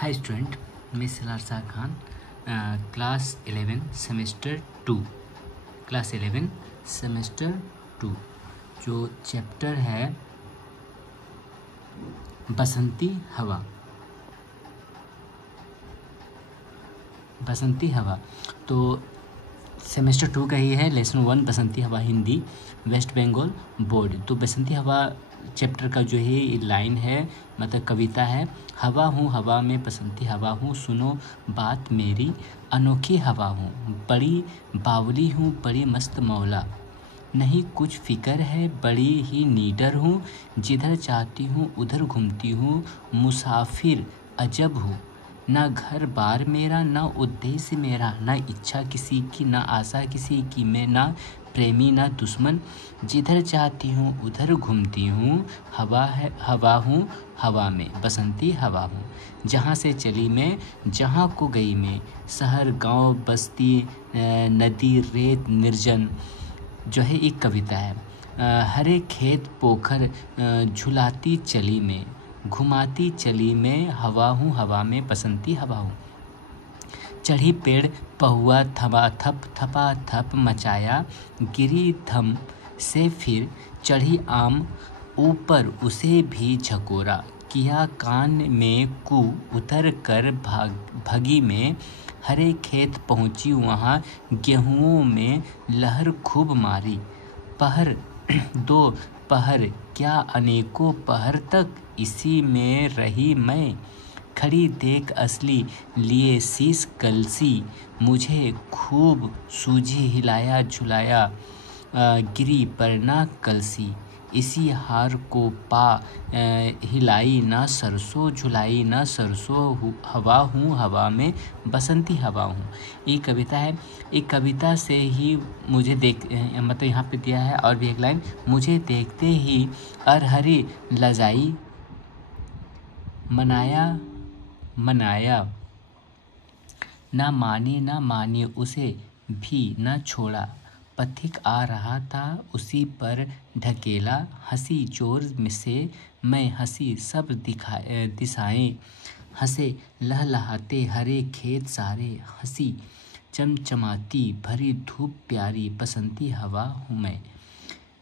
Hi student, मैं Salaar Shah Khan, class 11 semester 2 class 11 semester 2 जो chapter है बसंती हवा। बसंती हवा तो सेमेस्टर 2 का ही है, लेसन 1 बसंती हवा हिंदी वेस्ट बंगाल बोर्ड। तो बसंती हवा चैप्टर का जो है लाइन है, मतलब कविता है। हवा हूँ हवा में बसंती हवा हूँ, सुनो बात मेरी अनोखी हवा हूँ, बड़ी बावली हूँ बड़ी मस्त मौला, नहीं कुछ फिक्र है बड़ी ही नीडर हूँ, जिधर चाहती हूँ उधर घूमती हूँ, मुसाफिर अजब हूँ, ना घर बार मेरा ना उद्देश्य मेरा, ना इच्छा किसी की ना आशा किसी की, मैं ना प्रेमी ना दुश्मन, जिधर चाहती हूँ उधर घूमती हूँ, हवा है हवा हूँ हवा में बसंती हवा हूँ, जहाँ से चली मैं जहाँ को गई मैं, शहर गांव बस्ती नदी रेत निर्जन जो है एक कविता है। हरे खेत पोखर झुलाती चली में, घुमाती चली में, हवा हूँ हवा में बसंती हवा हूँ, चढ़ी पेड़ पहुआ थपा थप थपा थप मचाया, गिरी थम से फिर चढ़ी आम ऊपर उसे भी झकोरा, किया कान में कू उतर कर भगी में, हरे खेत पहुँची वहाँ गेहूँओं में लहर खूब मारी, पहर दो पहर क्या अनेकों पहर तक इसी में रही मैं, खड़ी देख असली लिए शीश कलसी, मुझे खूब सूझी हिलाया झुलाया, गिरी पर ना कलसी, इसी हार को पा हिलाई ना सरसों झुलाई ना सरसों, हवा हूँ हवा में बसंती हवा हूँ। ये कविता है। एक कविता से ही मुझे मतलब यहाँ पे दिया है और भी एक लाइन, मुझे देखते ही अरहरी लजाई मनाया, ना माने उसे भी न छोड़ा, पथिक आ रहा था उसी पर ढकेला, हंसी जोर से मैं हंसी सब दिशाएं हंसे लहलहाते हरे खेत सारे, हंसी चमचमाती भरी धूप प्यारी बसंती हवा हूँ मैं,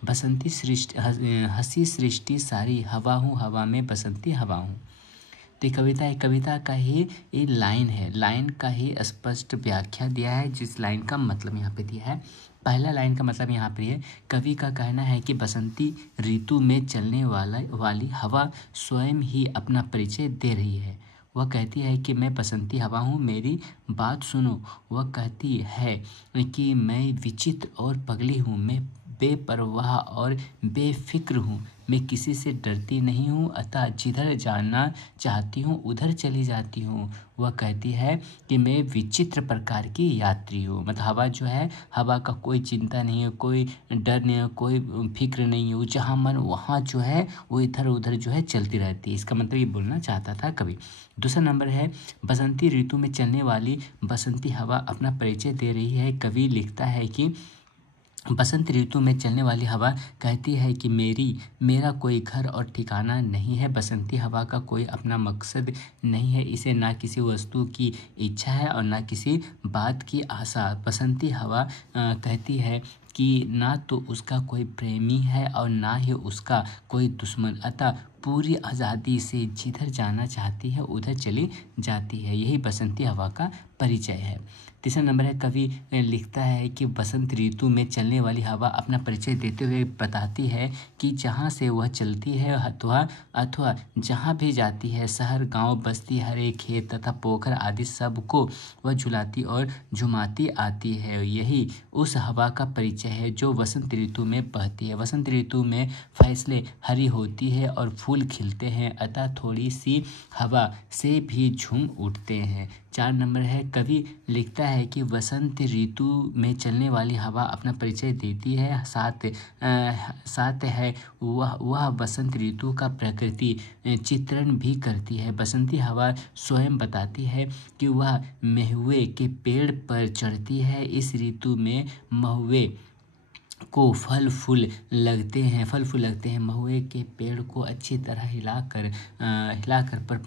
बसंती सृष्टि हंसी सृष्टि सारी, हवा हूँ हवा में बसंती हवा हूँ। तो कविता का ही ये लाइन है, लाइन का ही स्पष्ट व्याख्या दिया है, जिस लाइन का मतलब यहाँ पे दिया है। पहला लाइन का मतलब यहाँ पे है, कवि का कहना है कि बसंती ऋतु में चलने वाली हवा स्वयं ही अपना परिचय दे रही है। वह कहती है कि मैं बसंती हवा हूँ, मेरी बात सुनो। वह कहती है कि मैं विचित्र और पगली हूँ, मैं बेपरवाह और बेफिक्र हूँ, मैं किसी से डरती नहीं हूँ, अतः जिधर जाना चाहती हूँ उधर चली जाती हूँ। वह कहती है कि मैं विचित्र प्रकार की यात्री हूँ, मतलब हवा जो है, हवा का कोई चिंता नहीं है, कोई डर नहीं है, कोई फिक्र नहीं है, वो जहाँ मन वहाँ जो है वो इधर उधर जो है चलती रहती है। इसका मतलब ये बोलना चाहता था कवि। दूसरा नंबर है, बसंती ऋतु में चलने वाली बसंती हवा अपना परिचय दे रही है। कवि लिखता है कि बसंत ऋतु में चलने वाली हवा कहती है कि मेरा कोई घर और ठिकाना नहीं है, बसंती हवा का कोई अपना मकसद नहीं है, इसे ना किसी वस्तु की इच्छा है और ना किसी बात की आशा। बसंती हवा कहती है कि ना तो उसका कोई प्रेमी है और ना ही उसका कोई दुश्मन, अतः पूरी आज़ादी से जिधर जाना चाहती है उधर चली जाती है। यही बसंती हवा का परिचय है। तीसरा नंबर है, कवि लिखता है कि बसंत ऋतु में चलने वाली हवा अपना परिचय देते हुए बताती है कि जहाँ से वह चलती है अथवा जहाँ भी जाती है, शहर गांव बस्ती हरे खेत तथा पोखर आदि सबको वह झुलाती और झुमाती आती है। यही उस हवा का परिचय है जो वसंत ऋतु में बहती है। वसंत ऋतु में फसलें हरी होती है और फूल खिलते हैं, अतः थोड़ी सी हवा से भी झूम उठते हैं। 4 नंबर है, कवि लिखता है कि वसंत ऋतु में चलने वाली हवा अपना परिचय देती है, साथ है वह बसंत ऋतु का प्रकृति चित्रण भी करती है। बसंती हवा स्वयं बताती है कि वह महुए के पेड़ पर चढ़ती है। इस ऋतु में महुए को फल फूल लगते हैं। महुए के पेड़ को अच्छी तरह हिलाकर पर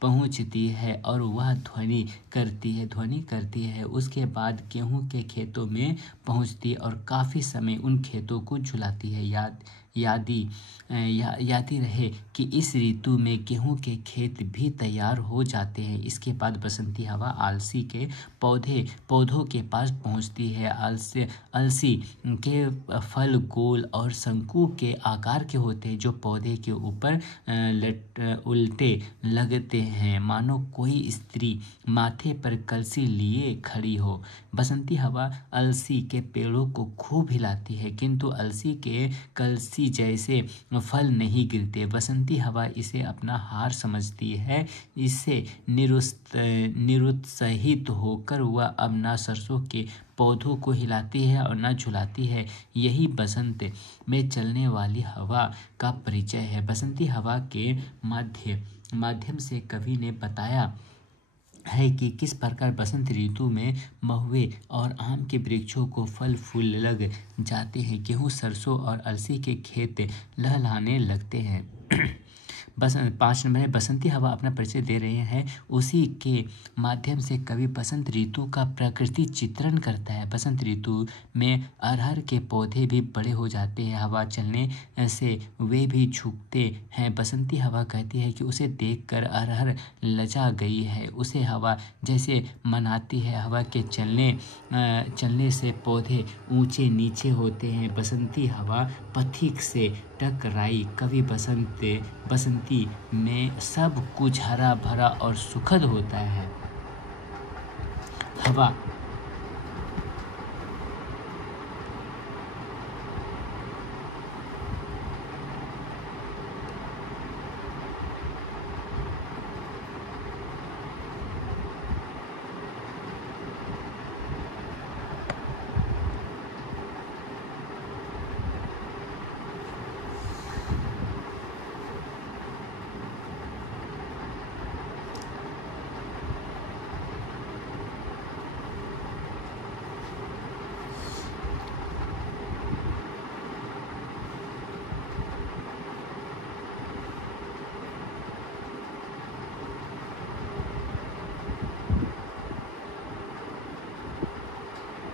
पहुँचती है और वह ध्वनि करती है। उसके बाद गेहूं के खेतों में पहुँचती और काफ़ी समय उन खेतों को झुलाती है। यादी रहे कि इस ऋतु में गेहूं के खेत भी तैयार हो जाते हैं। इसके बाद बसंती हवा अलसी के पौधों के पास पहुंचती है। अलसी के फल गोल और शंकु के आकार के होते हैं, जो पौधे के ऊपर उल्टे लगते हैं, मानो कोई स्त्री माथे पर कलसी लिए खड़ी हो। बसंती हवा अलसी के पेड़ों को खूब हिलाती है, किंतु अलसी के कलसी जैसे फल नहीं गिरते। बसंती हवा इसे अपना हार समझती है। इससे निरुत्साहित होकर वह अब ना सरसों के पौधों को हिलाती है और न झुलाती है। यही बसंत में चलने वाली हवा का परिचय है। बसंती हवा के माध्यम से कवि ने बताया है कि किस प्रकार बसंत ऋतु में महुए और आम के वृक्षों को फल फूल लग जाते हैं। गेहूं, सरसों और अलसी के खेत लहलहाने लगते हैं। 5 नंबर है, बसंती हवा अपना परिचय दे रहे हैं। उसी के माध्यम से कवि बसंत ऋतु का प्रकृति चित्रण करता है। बसंत ऋतु में अरहर के पौधे भी बड़े हो जाते हैं। हवा चलने से वे भी झुकते हैं। बसंती हवा कहती है कि उसे देखकर अरहर लजा गई है। उसे हवा जैसे मनाती है। हवा के चलने से पौधे ऊंचे नीचे होते हैं। बसंती हवा पथिक से टकराई। कवि बसंती में सब कुछ हरा भरा और सुखद होता है। हवा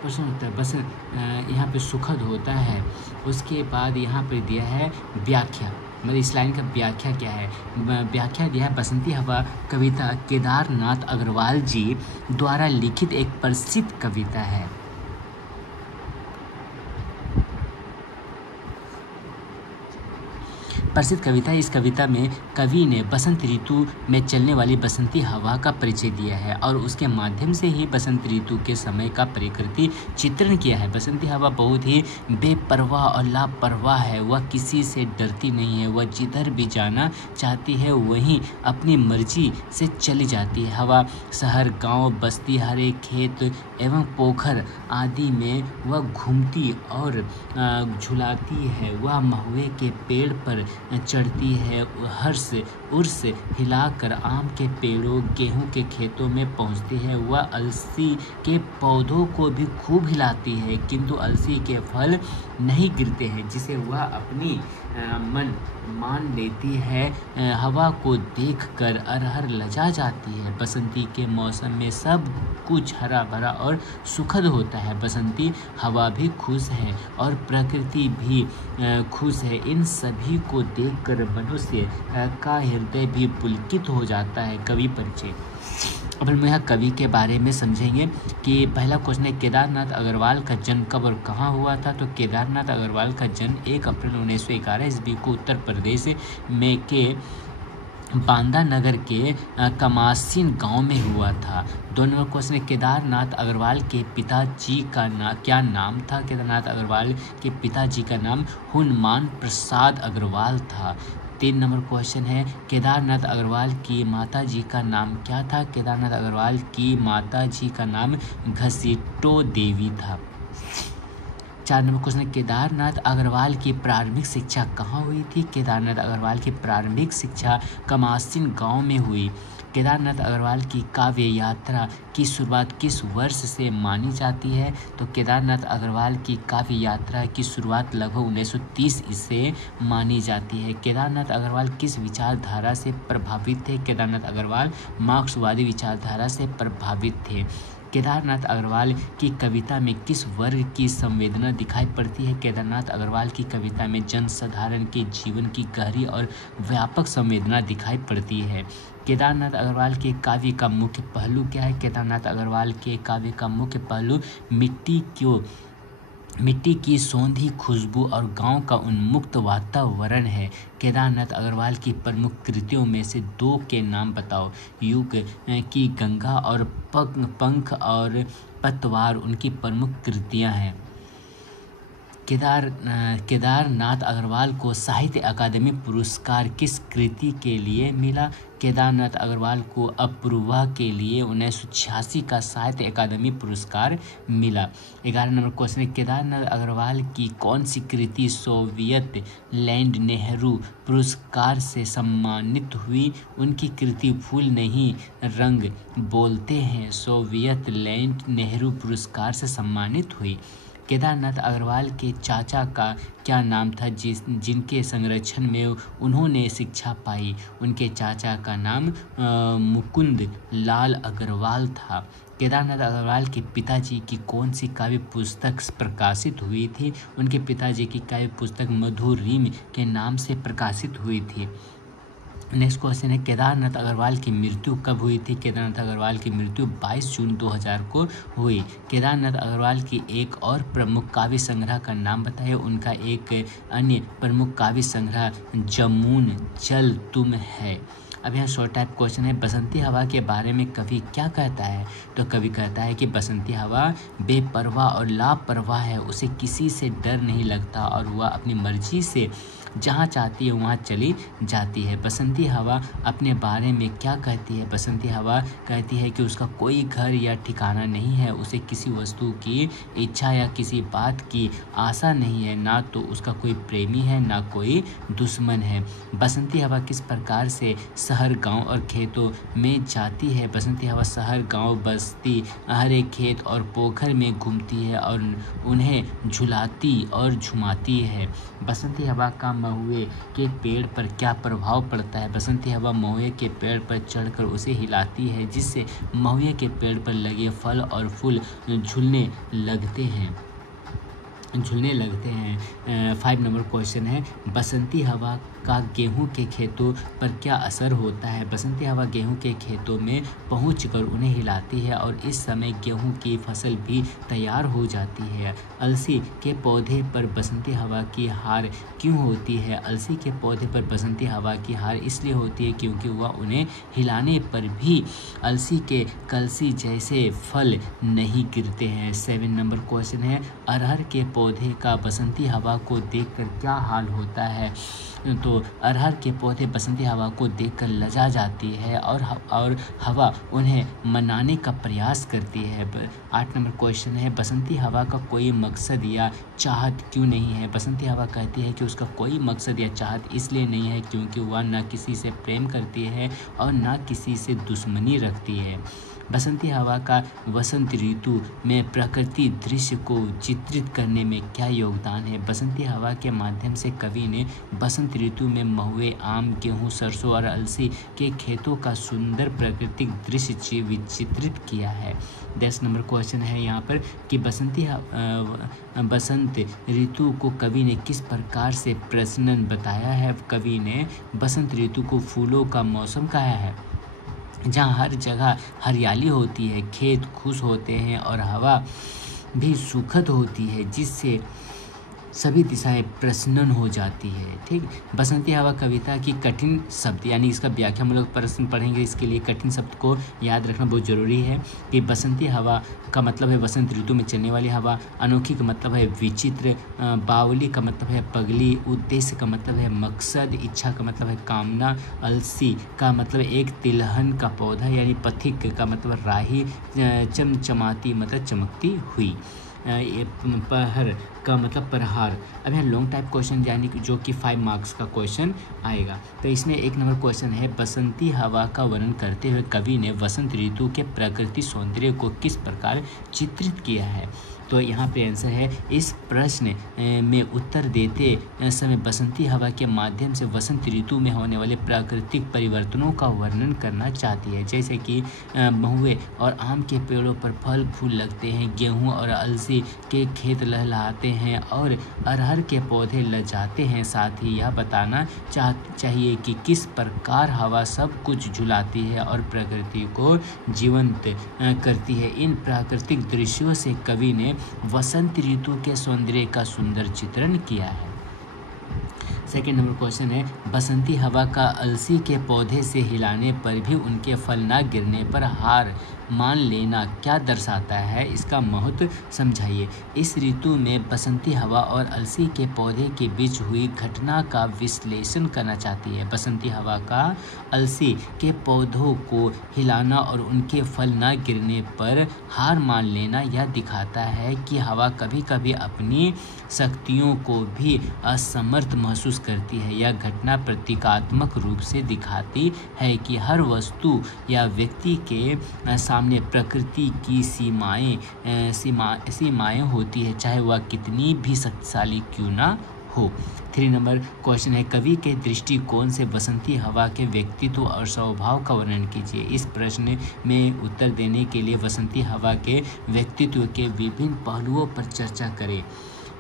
प्रश्न होता है, बस यहाँ पे सुखद होता है। उसके बाद यहाँ पे दिया है व्याख्या, मतलब इस लाइन का व्याख्या क्या है। व्याख्या दिया है, बसंती हवा कविता केदारनाथ अग्रवाल जी द्वारा लिखित एक प्रसिद्ध कविता है। प्रसिद्ध कविता है। इस कविता में कवि ने बसंत ऋतु में चलने वाली बसंती हवा का परिचय दिया है और उसके माध्यम से ही बसंत ऋतु के समय का प्रकृति चित्रण किया है। बसंती हवा बहुत ही बेपरवाह और लापरवाह है। वह किसी से डरती नहीं है। वह जिधर भी जाना चाहती है वहीं अपनी मर्जी से चली जाती है। हवा शहर, गांव, बस्ती, हरे खेत एवं पोखर आदि में वह घूमती और झुलाती है। वह महुए के पेड़ पर चढ़ती है। हर्ष उर्स हिलाकर आम के पेड़ों, गेहूं के खेतों में पहुंचती है। वह अलसी के पौधों को भी खूब हिलाती है, किंतु अलसी के फल नहीं गिरते हैं, जिसे वह अपनी मन मान लेती है। हवा को देखकर अरहर लजा जाती है। बसंती के मौसम में सब कुछ हरा भरा और सुखद होता है। बसंती हवा भी खुश है और प्रकृति भी खुश है। इन सभी को देखकर मनुष्य का हृदय भी पुलकित हो जाता है। कवि परिचय। अब हम यहाँ कवि के बारे में समझेंगे कि पहला क्वेश्चन है, केदारनाथ अग्रवाल का जन्म कब और कहाँ हुआ था। तो केदारनाथ अग्रवाल का जन्म 1 अप्रैल 1911 ईस्वी को उत्तर प्रदेश में के बांदा नगर के कमासीन गांव में हुआ था। 2 नंबर क्वेश्चन है, केदारनाथ अग्रवाल के पिताजी का क्या नाम था। केदारनाथ अग्रवाल के पिताजी का नाम हनुमान प्रसाद अग्रवाल था। 3 नंबर क्वेश्चन है, केदारनाथ अग्रवाल की माताजी का नाम क्या था। केदारनाथ अग्रवाल की माताजी का नाम घसीटो देवी था। 4 नंबर क्वेश्चन, केदारनाथ अग्रवाल की प्रारंभिक शिक्षा कहाँ हुई थी? केदारनाथ अग्रवाल की प्रारंभिक शिक्षा कमासीन गांव में हुई। केदारनाथ अग्रवाल की काव्य यात्रा की शुरुआत किस वर्ष से मानी जाती है? तो केदारनाथ अग्रवाल की काव्य यात्रा की शुरुआत लगभग 1930 से मानी जाती है। केदारनाथ अग्रवाल किस विचारधारा से प्रभावित थे? केदारनाथ अग्रवाल मार्क्सवादी विचारधारा से प्रभावित थे। केदारनाथ अग्रवाल की कविता में किस वर्ग की संवेदना दिखाई पड़ती है? केदारनाथ अग्रवाल की कविता में जनसाधारण के जीवन की गहरी और व्यापक संवेदना दिखाई पड़ती है। केदारनाथ अग्रवाल के काव्य का मुख्य पहलू क्या है? केदारनाथ अग्रवाल के काव्य का मुख्य पहलू मिट्टी की सौंधी खुशबू और गांव का उन्मुक्त वातावरण है। केदारनाथ अग्रवाल की प्रमुख कृतियों में से 2 के नाम बताओ। युग की गंगा और पंख और पतवार उनकी प्रमुख कृतियां हैं। केदारनाथ अग्रवाल को साहित्य अकादमी पुरस्कार किस कृति के लिए मिला? केदारनाथ अग्रवाल को अपूर्वा के लिए 1986 का साहित्य अकादमी पुरस्कार मिला। 11 नंबर क्वेश्चन है, केदारनाथ अग्रवाल की कौन सी कृति सोवियत लैंड नेहरू पुरस्कार से सम्मानित हुई? उनकी कृति फूल नहीं रंग बोलते हैं सोवियत लैंड नेहरू पुरस्कार से सम्मानित हुई। केदारनाथ अग्रवाल के चाचा का क्या नाम था जिनके संरक्षण में उन्होंने शिक्षा पाई? उनके चाचा का नाम मुकुंद लाल अग्रवाल था। केदारनाथ अग्रवाल के पिताजी की कौन सी काव्य पुस्तक प्रकाशित हुई थी? उनके पिताजी की काव्य पुस्तक मधुरिम के नाम से प्रकाशित हुई थी। नेक्स्ट क्वेश्चन है, केदारनाथ अग्रवाल की मृत्यु कब हुई थी? केदारनाथ अग्रवाल की मृत्यु 22 जून 2000 को हुई। केदारनाथ अग्रवाल की एक और प्रमुख काव्य संग्रह का नाम बताइए। उनका एक अन्य प्रमुख काव्य संग्रह जमुन जल तुम है। अब यहाँ शॉर्ट टाइप क्वेश्चन है, बसंती हवा के बारे में कवि क्या कहता है? तो कवि कहता है कि बसंती हवा बेपरवाह और लापरवाह है, उसे किसी से डर नहीं लगता और वह अपनी मर्जी से जहाँ चाहती है वहाँ चली जाती है। बसंती हवा अपने बारे में क्या कहती है? बसंती हवा कहती है कि उसका कोई घर या ठिकाना नहीं है, उसे किसी वस्तु की इच्छा या किसी बात की आशा नहीं है, ना तो उसका कोई प्रेमी है ना कोई दुश्मन है। बसंती हवा किस प्रकार से शहर गांव और खेतों में जाती है? बसंती हवा शहर गांव बस्ती हर एक खेत और पोखर में घूमती है और उन्हें झुलाती और झुमाती है। बसंती हवा का महुए के पेड़ पर क्या प्रभाव पड़ता है? बसंती हवा महुए के पेड़ पर चढ़कर उसे हिलाती है, जिससे महुए के पेड़ पर लगे फल और फूल झूलने लगते हैं। 5 नंबर क्वेश्चन है, बसंती हवा का गेहूं के खेतों पर क्या असर होता है? बसंती हवा गेहूं के खेतों में पहुंचकर उन्हें हिलाती है और इस समय गेहूं की फसल भी तैयार हो जाती है। अलसी के पौधे पर बसंती हवा की हार क्यों होती है? अलसी के पौधे पर बसंती हवा की हार इसलिए होती है क्योंकि वह उन्हें हिलाने पर भी अलसी के कलसी जैसे फल नहीं गिरते हैं। 7 नंबर क्वेश्चन है, अरहर के पौधे का बसंती हवा को देखकर क्या हाल होता है? तो अरहर के पौधे बसंती हवा को देखकर लजा जाती है और हवा उन्हें मनाने का प्रयास करती है। 8 नंबर क्वेश्चन है, बसंती हवा का कोई मकसद या चाहत क्यों नहीं है? बसंती हवा कहती है कि उसका कोई मकसद या चाहत इसलिए नहीं है क्योंकि वह न किसी से प्रेम करती है और न किसी से दुश्मनी रखती है। बसंती हवा का वसंत ऋतु में प्रकृति दृश्य को चित्रित करने में क्या योगदान है? बसंती हवा के माध्यम से कवि ने बसंत ऋतु में महुए, आम, गेहूं, सरसों और अलसी के खेतों का सुंदर प्राकृतिक दृश्य चित्रित किया है। 10 नंबर क्वेश्चन है यहाँ पर कि बसंत ऋतु को कवि ने किस प्रकार से प्रश्नन बताया है? कवि ने बसंत ऋतु को फूलों का मौसम कहा है, जहाँ हर जगह हरियाली होती है, खेत खुश होते हैं और हवा भी सुखद होती है, जिससे सभी दिशाएं प्रसन्न हो जाती है। ठीक, बसंती हवा कविता की कठिन शब्द यानी इसका व्याख्या हम लोग प्रश्न पढ़ेंगे। इसके लिए कठिन शब्द को याद रखना बहुत ज़रूरी है कि बसंती हवा का मतलब है वसंत ऋतु में चलने वाली हवा, अनोखी का मतलब है विचित्र, बावली का मतलब है पगली, उद्देश्य का मतलब है मकसद, इच्छा का मतलब है कामना, अलसी का मतलब एक तिलहन का पौधा यानी पथिक का मतलब राही, चमचमाती मतलब चमकती हुई। ये पहर का मतलब प्रहार। अब यहाँ लॉन्ग टाइप क्वेश्चन यानी कि जो कि 5 मार्क्स का क्वेश्चन आएगा। तो इसमें 1 नंबर क्वेश्चन है, बसंती हवा का वर्णन करते हुए कवि ने वसंत ऋतु के प्राकृतिक सौंदर्य को किस प्रकार चित्रित किया है। तो यहाँ पे आंसर है, इस प्रश्न में उत्तर देते समय बसंती हवा के माध्यम से वसंत ऋतु में होने वाले प्राकृतिक परिवर्तनों का वर्णन करना चाहती है, जैसे कि महुए और आम के पेड़ों पर फल फूल लगते हैं, गेहूं और अलसी के खेत लहलहाते हैं और अरहर के पौधे लजाते हैं। साथ ही यह बताना चाहिए कि किस प्रकार हवा सब कुछ झुलाती है और प्रकृति को जीवंत करती है। इन प्राकृतिक दृश्यों से कवि ने वसंत ऋतु के सौंदर्य का सुंदर चित्रण किया है। सेकेंड नंबर क्वेश्चन है, बसंती हवा का अलसी के पौधे से हिलाने पर भी उनके फल ना गिरने पर हार मान लेना क्या दर्शाता है, इसका महत्व समझाइए। इस ऋतु में बसंती हवा और अलसी के पौधे के बीच हुई घटना का विश्लेषण करना चाहती है। बसंती हवा का अलसी के पौधों को हिलाना और उनके फल न गिरने पर हार मान लेना यह दिखाता है कि हवा कभी कभी अपनी शक्तियों को भी असमर्थ महसूस करती है। यह घटना प्रतीकात्मक रूप से दिखाती है कि हर वस्तु या व्यक्ति के सामने प्रकृति की सीमाएं होती है, चाहे वह कितनी भी शक्तिशाली क्यों ना हो। 3 नंबर क्वेश्चन है, कवि के दृष्टिकोण से बसंती हवा के व्यक्तित्व और स्वभाव का वर्णन कीजिए। इस प्रश्न में उत्तर देने के लिए बसंती हवा के व्यक्तित्व के विभिन्न पहलुओं पर चर्चा करें,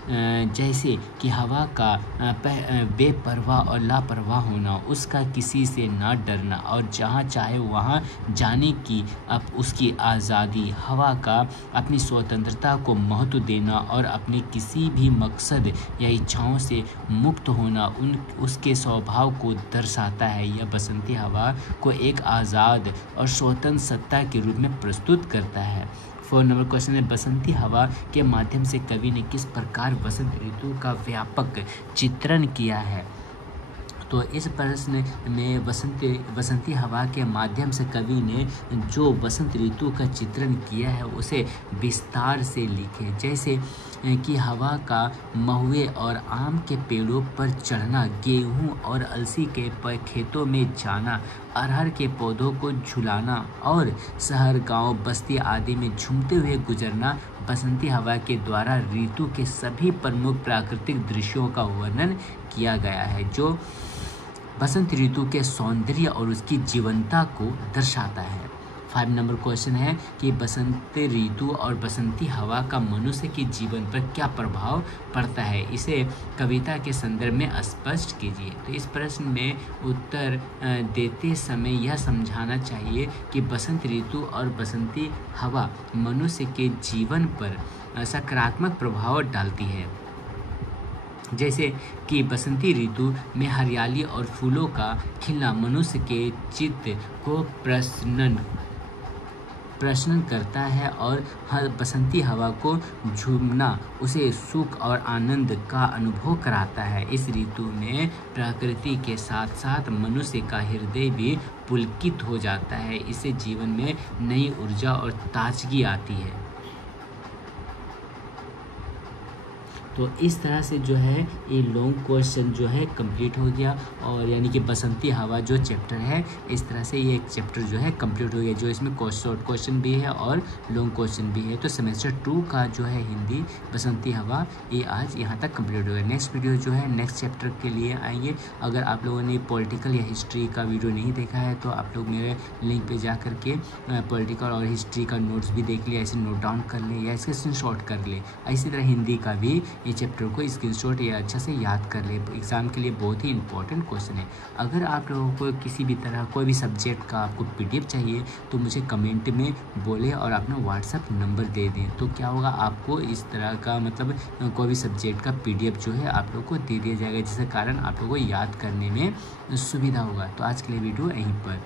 जैसे कि हवा का बेपरवाह और लापरवाह होना, उसका किसी से ना डरना और जहाँ चाहे वहाँ जाने की उसकी आज़ादी, हवा का अपनी स्वतंत्रता को महत्व देना और अपनी किसी भी मकसद या इच्छाओं से मुक्त होना उसके स्वभाव को दर्शाता है। यह बसंती हवा को एक आज़ाद और स्वतंत्र सत्ता के रूप में प्रस्तुत करता है। 4 नंबर क्वेश्चन है, बसंती हवा के माध्यम से कवि ने किस प्रकार वसंत ऋतु का व्यापक चित्रण किया है। तो इस प्रश्न में बसंती हवा के माध्यम से कवि ने जो वसंत ऋतु का चित्रण किया है उसे विस्तार से लिखे, जैसे कि हवा का महुए और आम के पेड़ों पर चढ़ना, गेहूं और अलसी के खेतों में जाना, अरहर के पौधों को झुलाना और शहर गांव बस्ती आदि में झूमते हुए गुजरना। बसंती हवा के द्वारा ऋतु के सभी प्रमुख प्राकृतिक दृश्यों का वर्णन किया गया है, जो बसंत ऋतु के सौंदर्य और उसकी जीवंतता को दर्शाता है। 5 नंबर क्वेश्चन है कि बसंत ऋतु और बसंती हवा का मनुष्य के जीवन पर क्या प्रभाव पड़ता है, इसे कविता के संदर्भ में स्पष्ट कीजिए। तो इस प्रश्न में उत्तर देते समय यह समझाना चाहिए कि बसंत ऋतु और बसंती हवा मनुष्य के जीवन पर सकारात्मक प्रभाव डालती है, जैसे कि बसंती ऋतु में हरियाली और फूलों का खिलना मनुष्य के चित्त को प्रसन्न करता है और हर बसंती हवा को झूमना उसे सुख और आनंद का अनुभव कराता है। इस ऋतु में प्रकृति के साथ साथ मनुष्य का हृदय भी पुलकित हो जाता है, इससे जीवन में नई ऊर्जा और ताजगी आती है। तो इस तरह से जो है ये लॉन्ग क्वेश्चन जो है कंप्लीट हो गया, और यानी कि बसंती हवा जो चैप्टर है इस तरह से ये एक चैप्टर जो है कंप्लीट हो गया, जो इसमें शॉर्ट क्वेश्चन भी है और लॉन्ग क्वेश्चन भी है। तो सेमेस्टर 2 का जो है हिंदी बसंती हवा ये आज यहाँ तक कंप्लीट हो गया। नेक्स्ट वीडियो जो है नेक्स्ट चैप्टर के लिए आएंगे। अगर आप लोगों ने पॉलिटिकल या हिस्ट्री का वीडियो नहीं देखा है तो आप लोग मेरे लिंक पे जा करके पॉलिटिकल और हिस्ट्री का नोट्स भी देख लिया, ऐसे नोट डाउन कर ले या इसके स्क्रीनशॉट कर ले। इसी तरह हिंदी का भी ये चैप्टर को स्क्रीनशॉट या अच्छा से याद कर ले, एग्ज़ाम के लिए बहुत ही इंपॉर्टेंट क्वेश्चन है। अगर आप लोगों को किसी भी तरह कोई भी सब्जेक्ट का आपको PDF चाहिए तो मुझे कमेंट में बोले और अपना व्हाट्सएप नंबर दे दें, तो क्या होगा आपको इस तरह का मतलब कोई भी सब्जेक्ट का PDF जो है आप लोग को दे दिया जाएगा, जिसके कारण आप लोगों को याद करने में सुविधा होगा। तो आज के लिए वीडियो यहीं पर